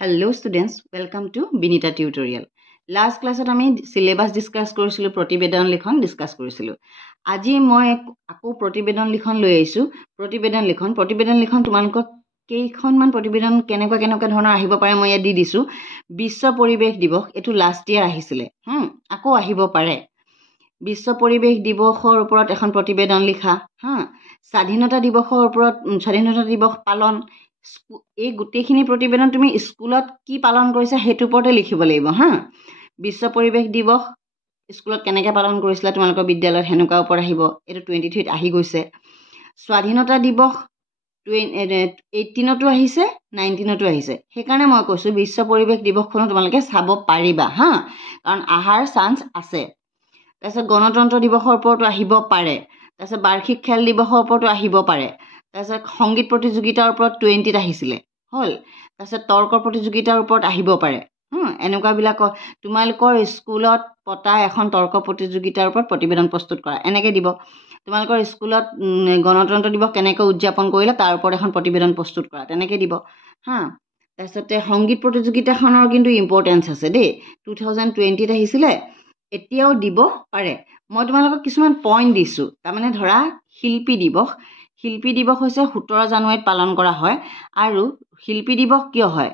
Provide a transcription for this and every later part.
Hello students, welcome to Binita tutorial. Last class at আমি syllabus discuss কৰিছিলো প্ৰতিবেদন লিখন discuss কৰিছিলো. আজি মই আকৌ প্ৰতিবেদন লিখন লৈ আহিছো. প্ৰতিবেদন লিখন তোমালোকক কেইখনমান প্ৰতিবেদন কেনেকুৱা ধৰণৰ আহিব পাৰে মই দি দিছো. বিশ্ব পৰিৱেশ দিৱস এটো লাষ্ট ইয়াৰ আহিছিলে. আকৌ আহিব পাৰে. বিশ্ব পৰিৱেশ দিৱসৰ ওপৰত এখন প্ৰতিবেদন লিখা. স্বাধীনতা দিৱসৰ ওপৰত স্বাধীনতা দিৱস পালন এই গোটেইখিনি প্ৰতিবেদন তুমি স্কুলত কি পালন কৰিছা হেতুৰ ওপৰতে লিখিব লাগিব বিশ্ব পৰিৱেশ দিৱস স্কুলত কেনেকৈ পালন কৰিছিলা তোমালোকৰ বিদ্যালয়ত হেনেকুৱা ওপৰত আহিব এটো 23 আহি গৈছে স্বাধীনতা দিৱস 18তো আহিছে 19তো আহিছে সেইকাৰণে মই কৈছো বিশ্ব পৰিৱেশ দিৱসখন তোমালোকে চাব পাৰিবা কাৰণ আহাৰ চান্স আছে তাৰপিছত গণতন্ত্ৰ দিৱসৰ ওপৰতো আহিব পাৰে তাৰপিছত বাৰ্ষিক খেল দিৱসৰ ওপৰতো আহিব পাৰে তাৰপিছত সংগীত প্ৰতিযোগিতাৰ ওপৰত 20ত আহিছিলে হল তাৰপিছত তৰ্ক প্ৰতিযোগিতাৰ ওপৰত আহিব পাৰে এনেকুৱা বিলাক তোমালোকৰ স্কুলত পতা এখন তৰ্ক প্ৰতিযোগিতাৰ ওপৰত প্ৰতিবেদন প্ৰস্তুত কৰা এনেকৈ দিব তোমালোকৰ স্কুলত গণতন্ত্ৰ দিৱস কেনেকৈ উদযাপন কৰিলে তাৰ ওপৰত এখন প্ৰতিবেদন প্ৰস্তুত কৰা তেনেকৈ দিব তাৰপিছতে সংগীত প্ৰতিযোগিতাখনৰ কিন্তু ইম্পৰ্টেন্স আছে দেই 2020ত আহিছিলে এতিয়াও দিব পাৰে মই তোমালোকক কিছুমান পইণ্ট দিছো তাৰমানে ধৰা শিল্পী দিৱস হৈছে 17 জানুৱাৰীত পালন কৰা হয় আৰু শিল্পী দিৱস কিয় হয়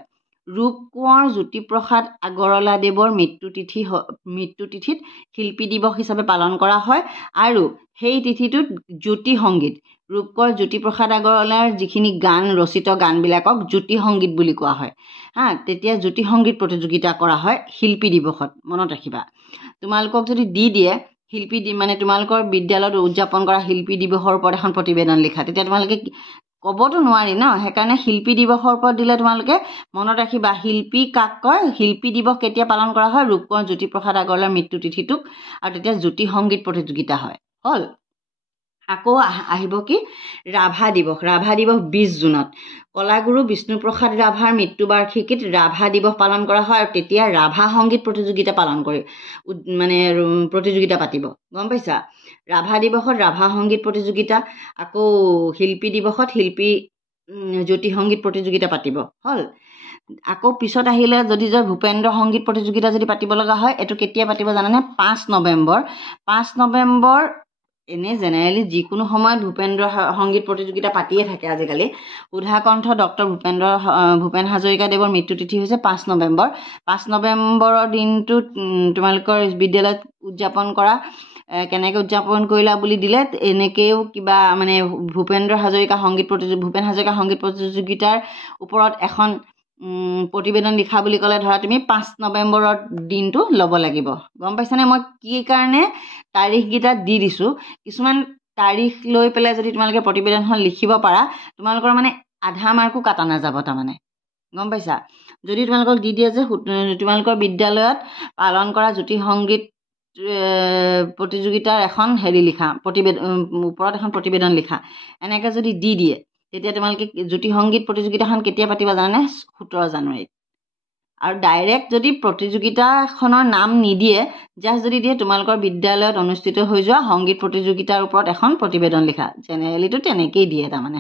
ৰূপ কোঁৱৰ জ্যোতিপ্ৰসাদ আগৰৱালাদেৱৰ মৃত্যু তিথিত শিল্পী দিৱস হিচাপে পালন কৰা হয় আৰু সেই তিথিটোত জ্যোতি সংগীত ৰূপ কোঁৱৰ জ্যোতিপ্ৰসাদ আগৰৱালাৰ যিখিনি গান ৰচিত গানবিলাকক জ্যোতি সংগীত বুলি কোৱা হয় তেতিয়া জ্যোতি সংগীত প্ৰতিযোগিতা কৰা হয় শিল্পী দিৱসত মনত ৰাখিবা তোমালোকক যদি দিয়ে শিল্পী মানে তোমালোকৰ বিদ্যালয়ত উদযাপন কৰা শিল্পী দিৱসৰ ওপৰত এখন প্ৰতিবেদন লিখা তেতিয়া তোমালোকে ক'বতো নোৱাৰি সেইকাৰণে শিল্পী দিৱসৰ ওপৰত দিলে তোমালোকে মনত ৰাখিবা শিল্পী কাক কয় শিল্পী দিৱস কেতিয়া পালন কৰা হয় ৰূপ কোঁৱৰ জ্যোতিপ্ৰসাদ আগৰৱালাৰ মৃত্যু তিথিটোক আৰু তেতিয়া জ্যোতি সংগীত প্ৰতিযোগিতা হয় হল আকৌ আহিব কি ৰাভা দিৱস 20 জুনত কলাগুৰু বিষ্ণুপ্ৰসাদ ৰাভাৰ মৃত্যু বাৰ্ষিকীত ৰাভা দিৱস পালন কৰা হয় আৰু তেতিয়া ৰাভা সংগীত প্ৰতিযোগিতা পালন কৰি মানে প্ৰতিযোগিতা পাতিব গম পাইছা ৰাভা দিৱসত ৰাভা সংগীত প্ৰতিযোগিতা আকৌ শিল্পী দিৱসত শিল্পী জ্যোতি সংগীত প্ৰতিযোগিতা পাতিব হল আকৌ পিছত আহিলে যদি ভূপেন্দ্ৰ সংগীত প্ৰতিযোগিতা যদি পাতিব লগা হয় এটো কেতিয়া পাতিব জানানে 5 নৱেম্বৰ এনে জেনেৰেলি যিকোনো সময়ত ভূপেন্দ্ৰ সংগীত প্ৰতিযোগিতা পাতিয়ে থাকে আজিকালি উদাকণ্ঠ ডক্টৰ ভূপেন হাজৰিকাদেৱৰ মৃত্যু তিথি হৈছে 5 নৱেম্বৰৰ দিনটোত তোমালোকৰ বিদ্যালয়ত উদযাপন কৰা কেনেকৈ উদযাপন কৰিলা বুলি দিলে এনেকেও কিবা মানে ভূপেন হাজৰিকা সংগীত প্ৰতিযোগিতাৰ ওপৰত এখন প্ৰতিবেদন লিখা বুলি ক'লে ধৰা তুমি 5 নৱেম্বৰৰ দিনটো ল'ব লাগিব গম পাইছানে মই কি কাৰণে তাৰিখকেইটা দি দিছো কিছুমান তাৰিখ লৈ পেলাই যদি তোমালোকে প্ৰতিবেদনখন লিখিব পাৰা তোমালোকৰ মানে আধা মাৰ্কো কাটা নাযাব তাৰমানে গম পাইছা যদি তোমালোকক দিয়ে যে তোমালোকৰ বিদ্যালয়ত পালন কৰা জ্যোতি সংগীত প্ৰতিযোগিতাৰ এখন লিখা ওপৰত এখন প্ৰতিবেদন লিখা এনেকৈ যদি দিয়ে তেতিয়া তোমালোকে জ্যোতি সংগীত প্ৰতিযোগিতাখন কেতিয়া পাতিবা জানানে 17 জানুৱাৰীত আৰু ডাইৰেক্ট যদি প্ৰতিযোগিতাখনৰ নাম নিদিয়ে জাষ্ট যদি দিয়ে তোমালোকৰ বিদ্যালয়ত অনুষ্ঠিত হৈ যোৱা সংগীত প্ৰতিযোগিতাৰ ওপৰত এখন প্ৰতিবেদন লিখা জেনেৰেলিটো তেনেকেই দিয়ে তাৰমানে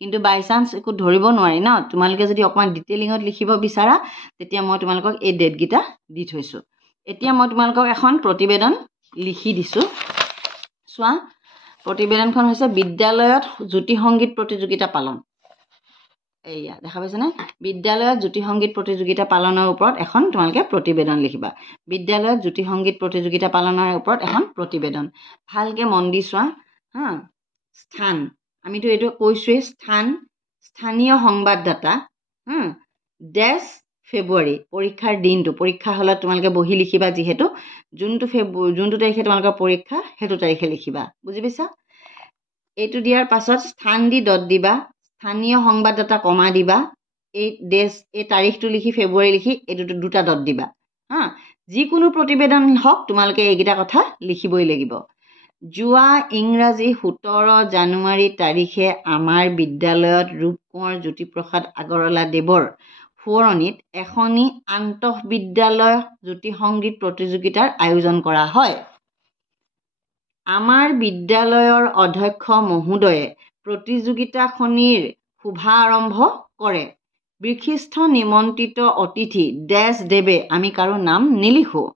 কিন্তু বাই চান্স একো ধৰিব নোৱাৰি তোমালোকে যদি অকমান ডিটেইলিঙত লিখিব বিচাৰা তেতিয়া মই তোমালোকক এই ডেটকেইটা দি থৈছো এতিয়া মই তোমালোকক এখন প্ৰতিবেদন লিখি দিছো চোৱা প্ৰতিবেদনখন হৈছে বিদ্যালয়ত জ্যোতি সংগীত প্ৰতিযোগিতা পালন এইয়া দেখা পাইছানে বিদ্যালয়ত জ্যোতি সংগীত প্ৰতিযোগিতা পালনৰ ওপৰত এখন তোমালোকে প্ৰতিবেদন লিখিবা বিদ্যালয়ত জ্যোতি সংগীত প্ৰতিযোগিতা পালনৰ ওপৰত এখন প্ৰতিবেদন ভালকে মন দি চোৱা স্থান আমিতো এইটো কৈছোৱে স্থানীয় সংবাদদাতা ফেব্ৰুৱাৰী পৰীক্ষাৰ দিনটো পৰীক্ষা হলত তোমালোকে বহি লিখিবা যিহেতু যোনটো তাৰিখে তোমালোকৰ পৰীক্ষা সেইটো তাৰিখে লিখিবা বুজি পাইছা এইটো দিয়াৰ পাছত স্থান দি ডট দিবা স্থানীয় সংবাদদাতা কমা দিবা এই তাৰিখটো লিখি ফেব্ৰুৱাৰী লিখি এইটো দুটা ডট দিবা যিকোনো প্ৰতিবেদন হওক তোমালোকে এইকেইটা কথা লিখিবই লাগিব যোৱা ইংৰাজী 17 জানুৱাৰী তাৰিখে আমাৰ বিদ্যালয়ত ৰূপ কোঁৱৰ জ্যোতিপ্ৰসাদ আগৰৱালাদেৱৰ সোঁৱৰণিত এখনি আন্তঃবিদ্যালয় জ্যোতি সংগীত প্ৰতিযোগিতাৰ আয়োজন কৰা হয় আমাৰ বিদ্যালয়ৰ অধ্যক্ষ মহোদয়ে প্ৰতিযোগিতাখনিৰ শুভাৰম্ভ কৰে বিশিষ্ট নিমন্ত্ৰিত অতিথি ডেছ দেৱে, আমি কাৰো নাম নিলিখোঁ।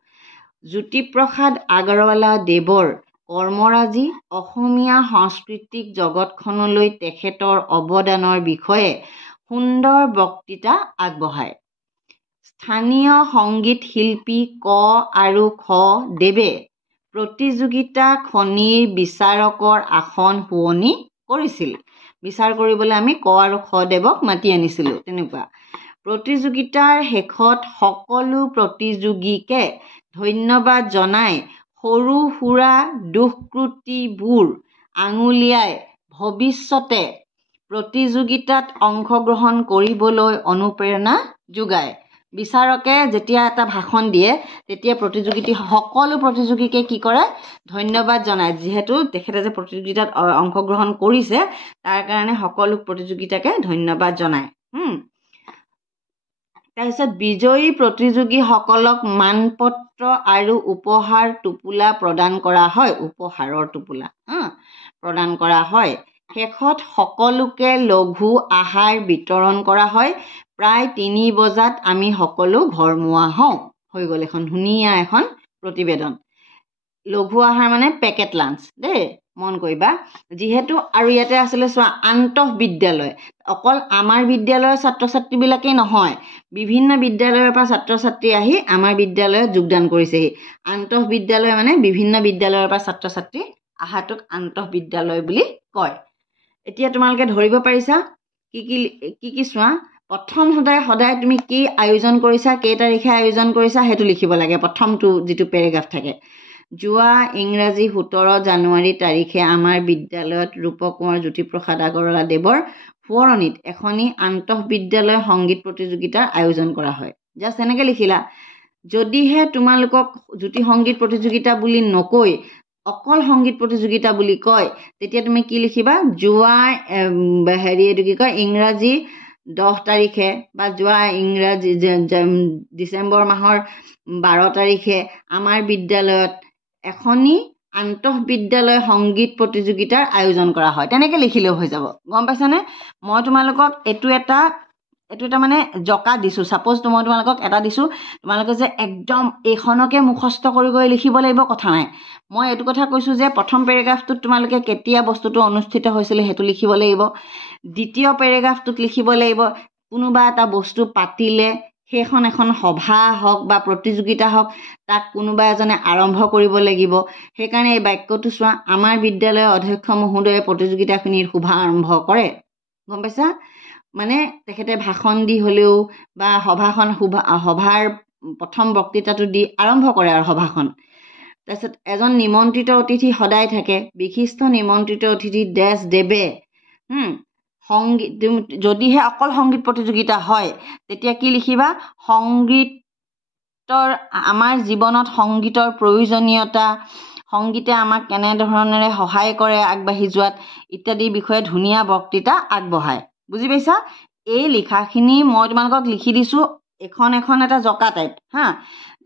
জ্যোতিপ্ৰসাদ আগৰৱালা দেৱৰ কৰ্মৰাজি অসমীয়া সাংস্কৃতিক জগতখনলৈ তেখেতৰ অৱদানৰ বিষয়ে সুন্দৰ বক্তৃতা আগবঢ়ায়। স্থানীয় সংগীত শিল্পী ক আৰু খ দেৱে প্ৰতিযোগিতাখনিৰ বিচাৰকৰ আসন শুৱনি কৰিছিল। বিচাৰ কৰিবলৈ আমি ক আৰু খ দেৱক মাতি আনিছিলোঁ। তেনেকুৱা প্ৰতিযোগিতাৰ শেষত সকলো প্ৰতিযোগীকে ধন্যবাদ জনাই সৰু সুৰা দুষ্কৃতিবোৰ আঙুলিয়াই ভৱিষ্যতে প্ৰতিযোগিতাত অংশগ্ৰহণ কৰিবলৈ অনুপ্ৰেৰণা যোগায়। বিচাৰকে যেতিয়া এটা ভাষণ দিয়ে তেতিয়া সকলো প্ৰতিযোগীকে কি কৰে? ধন্যবাদ জনায়। যিহেতু তেখেতে যে প্ৰতিযোগিতাত অংশগ্ৰহণ কৰিছে তাৰ কাৰণে সকলো প্ৰতিযোগিতাকে ধন্যবাদ জনায়। তাৰপিছত বিজয়ী প্ৰতিযোগীসকলক মানপত্ৰ আৰু উপহাৰৰ টোপোলা প্ৰদান কৰা হয়। শেষত সকলোকে লঘু আহাৰ বিতৰণ কৰা হয়। প্ৰায় 3 বজাত আমি সকলো ঘৰমুৱা হওঁ। হৈ গ'ল এখন ধুনীয়া এখন প্ৰতিবেদন। লঘু আহাৰ মানে পেকেট লাঞ্চ দেই, মন কৰিবা। যিহেতু আৰু ইয়াতে আছিলে চোৱা আন্তঃবিদ্যালয়, অকল আমাৰ বিদ্যালয়ৰ ছাত্ৰ ছাত্ৰীবিলাকেই নহয়, বিভিন্ন বিদ্যালয়ৰ পৰা ছাত্ৰ ছাত্ৰী আহি আমাৰ বিদ্যালয়ত যোগদান কৰিছেহি। আন্তঃবিদ্যালয় মানে বিভিন্ন বিদ্যালয়ৰ পৰা ছাত্ৰ ছাত্ৰী আহাটোক আন্তঃবিদ্যালয় বুলি কয়। এতিয়া তোমালোকে ধৰিব পাৰিছা কি চোৱা। প্ৰথম সদায় তুমি কি আয়োজন কৰিছা, কেই তাৰিখে আয়োজন কৰিছা সেইটো লিখিব লাগে। প্ৰথমটো যিটো পেৰেগ্ৰাফ থাকে, যোৱা ইংৰাজী 17 জানুৱাৰী তাৰিখে আমাৰ বিদ্যালয়ত ৰূপকোঁৱৰ জ্যোতিপ্ৰসাদ আগৰৱালা দেৱৰ সোঁৱৰণিত এখনি আন্তঃবিদ্যালয় সংগীত প্ৰতিযোগিতাৰ আয়োজন কৰা হয়। জাষ্ট এনেকৈ লিখিলা। যদিহে তোমালোকক জ্যোতি সংগীত প্ৰতিযোগিতা বুলি নকৈ অকল সংগীত প্ৰতিযোগিতা বুলি কয় তেতিয়া তুমি কি লিখিবা? যোৱা ইংৰাজী 10 তাৰিখে বা যোৱা ইংৰাজী ডিচেম্বৰ মাহৰ 12 তাৰিখে আমাৰ বিদ্যালয়ত এখনি আন্তঃবিদ্যালয় সংগীত প্ৰতিযোগিতাৰ আয়োজন কৰা হয়। তেনেকৈ লিখিলেও হৈ যাব। গম পাইছানে? মই তোমালোকক এইটো এটা মানে জকা দিছোঁ। ছাপ'জ মই তোমালোকক এটা দিছোঁ, তোমালোকে যে একদম এইখনকে মুখস্থ কৰি লিখিব লাগিব কথা নাই। মই এইটো কথা কৈছোঁ যে প্ৰথম পেৰেগ্ৰাফটোত তোমালোকে কেতিয়া বস্তুটো অনুষ্ঠিত হৈছিলে সেইটো লিখিব লাগিব। দ্বিতীয় পেৰেগ্ৰাফটোত লিখিব লাগিব কোনোবা এটা বস্তু পাতিলে সেইখন এখন সভা হওক বা প্ৰতিযোগিতা হওক তাক কোনোবা এজনে আৰম্ভ কৰিব লাগিব। সেইকাৰণে এই বাক্যটো চোৱা, আমাৰ বিদ্যালয়ৰ অধ্যক্ষ মহোদয়ে প্ৰতিযোগিতাখিনিৰ শুভাৰম্ভ কৰে। গম পাইছা? মানে তেখেতে ভাষণ দি হ'লেও বা সভাৰ প্ৰথম বক্তৃতাটো দি আৰম্ভ কৰে আৰু সভাখন। তাৰপিছত এজন নিমন্ত্ৰিত অতিথি সদায় থাকে। বিশিষ্ট নিমন্ত্ৰিত অতিথি ডেছ দেৱে যদিহে অকল সংগীত প্ৰতিযোগিতা হয় তেতিয়া কি লিখিবা? আমাৰ জীৱনত সংগীতৰ প্ৰয়োজনীয়তা, সংগীতে আমাক কেনেধৰণেৰে সহায় কৰে আগবাঢ়ি যোৱাত ইত্যাদিৰ বিষয়ে ধুনীয়া বক্তৃতা আগবঢ়ায়। বুজি পাইছা? এই লিখাখিনি মই তোমালোকক লিখি দিছোঁ এখন এটা জকা টাইপ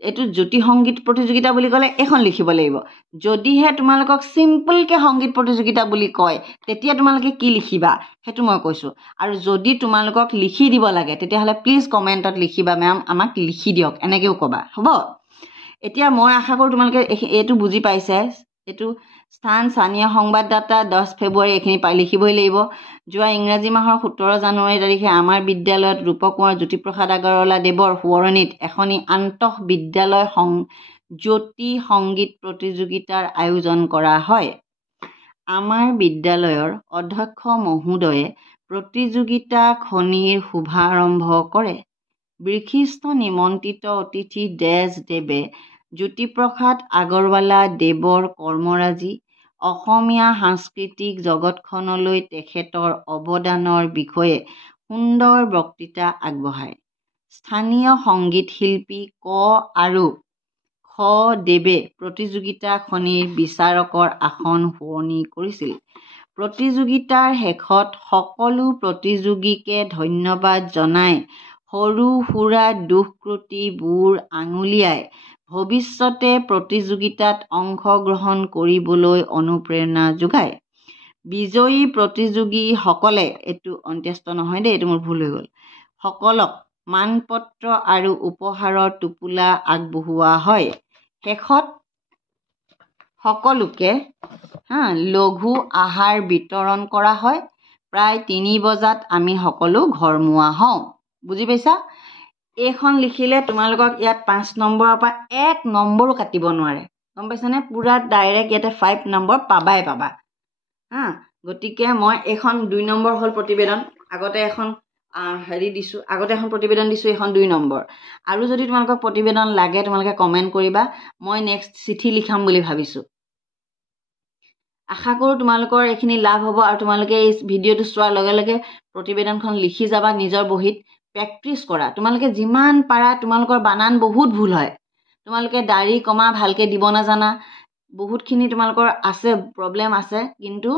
এইটো জ্যোতি সংগীত প্ৰতিযোগিতা বুলি ক'লে এইখন লিখিব লাগিব। যদিহে তোমালোকক চিম্পলকৈ সংগীত প্ৰতিযোগিতা বুলি কয় তেতিয়া তোমালোকে কি লিখিবা সেইটো মই কৈছোঁ। আৰু যদি তোমালোকক লিখি দিব লাগে তেতিয়াহ'লে প্লিজ কমেণ্টত লিখিবা, মেম আমাক লিখি দিয়ক, এনেকৈও ক'বা। হ'ব? এতিয়া মই আশা কৰোঁ তোমালোকে এইটো বুজি পাইছে। এইটো স্থানীয় সংবাদদাতা 10 ফেব্ৰুৱাৰী এইখিনি লিখিবই লাগিব। যোৱা ইংৰাজী মাহৰ 17 জানুৱাৰী তাৰিখে আমাৰ বিদ্যালয়ত ৰূপকোঁৱৰ জ্যোতিপ্ৰসাদ আগৰৱালা দেৱৰ সোঁৱৰণিত এখনি আন্তঃবিদ্যালয় জ্যোতি সংগীত প্ৰতিযোগিতাৰ আয়োজন কৰা হয়। আমাৰ বিদ্যালয়ৰ অধ্যক্ষ মহোদয়ে প্ৰতিযোগিতাখনিৰ শুভাৰম্ভ কৰে। বিশিষ্ট নিমন্ত্ৰিত অতিথি ডেছ দেৱে জ্যোতিপ্ৰসাদ আগৰৱালা দেৱৰ কৰ্মৰাজি অসমীয়া সাংস্কৃতিক জগতখনলৈ তেখেতৰ অৱদানৰ বিষয়ে সুন্দৰ বক্তৃতা আগবঢ়ায়। স্থানীয় সংগীত শিল্পী ক আৰু খ দেৱে প্ৰতিযোগিতাখনিৰ বিচাৰকৰ আসন শুৱনি কৰিছিল। প্ৰতিযোগিতাৰ শেষত সকলো প্ৰতিযোগীকে ধন্যবাদ জনাই সৰু সুৰা দুষ্কৃতিবোৰ আঙুলিয়াই ভৱিষ্যতে প্ৰতিযোগিতাত অংশগ্ৰহণ কৰিবলৈ অনুপ্ৰেৰণা যোগায়। বিজয়ী প্ৰতিযোগীসকলে, এইটো অন্ত্যেষ্ট নহয় দেই, এইটো মোৰ ভুল হৈ গ'ল, সকলক মানপত্ৰ আৰু উপহাৰৰ টোপোলা আগবঢ়োৱা হয়। শেষত সকলোকে লঘু আহাৰ বিতৰণ কৰা হয়। প্ৰায় 3 বজাত আমি সকলো ঘৰমুৱা হওঁ। বুজি পাইছা? এইখন লিখিলে তোমালোকক ইয়াত 5 নম্বৰৰ পৰা 1 নম্বৰো কাটিব নোৱাৰে। গম পাইছানে? পুৰা ডাইৰেক্ট ইয়াতে 5 নম্বৰ পাবাই পাবা। গতিকে মই এইখন 2 নম্বৰ হ'ল প্ৰতিবেদন। আগতে এখন প্ৰতিবেদন দিছোঁ, এইখন 2 নম্বৰ। আৰু যদি তোমালোকক প্ৰতিবেদন লাগে তোমালোকে কমেণ্ট কৰিবা। মই নেক্সট চিঠি লিখাম বুলি ভাবিছোঁ। আশা কৰোঁ তোমালোকৰ এইখিনি লাভ হ'ব আৰু তোমালোকে এই ভিডিঅ'টো চোৱাৰ লগে লগে প্ৰতিবেদনখন লিখি যাবা নিজৰ বহীত। প্ৰেক্টিচ কৰা। তোমালোকে যিমান পাৰা, তোমালোকৰ বানান বহুত ভুল হয়। তোমালোকে দাঢ়ি কমা ভালকৈ দিব নাজানা, বহুতখিনি তোমালোকৰ আছে, প্ৰব্লেম আছে, কিন্তু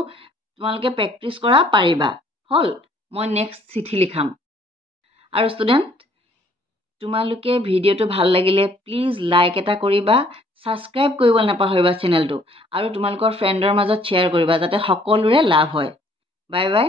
তোমালোকে প্ৰেক্টিচ কৰা, পাৰিবা। হ'ল? মই নেক্সট চিঠি লিখাম। আৰু ষ্টুডেণ্ট, তোমালোকে ভিডিঅ'টো ভাল লাগিলে প্লিজ লাইক এটা কৰিবা, ছাবস্ক্ৰাইব কৰিবলৈ নাপাহৰিবা চেনেলটো, আৰু তোমালোকৰ ফ্ৰেণ্ডৰ মাজত শ্বেয়াৰ কৰিবা যাতে সকলোৰে লাভ হয়। Bye bye.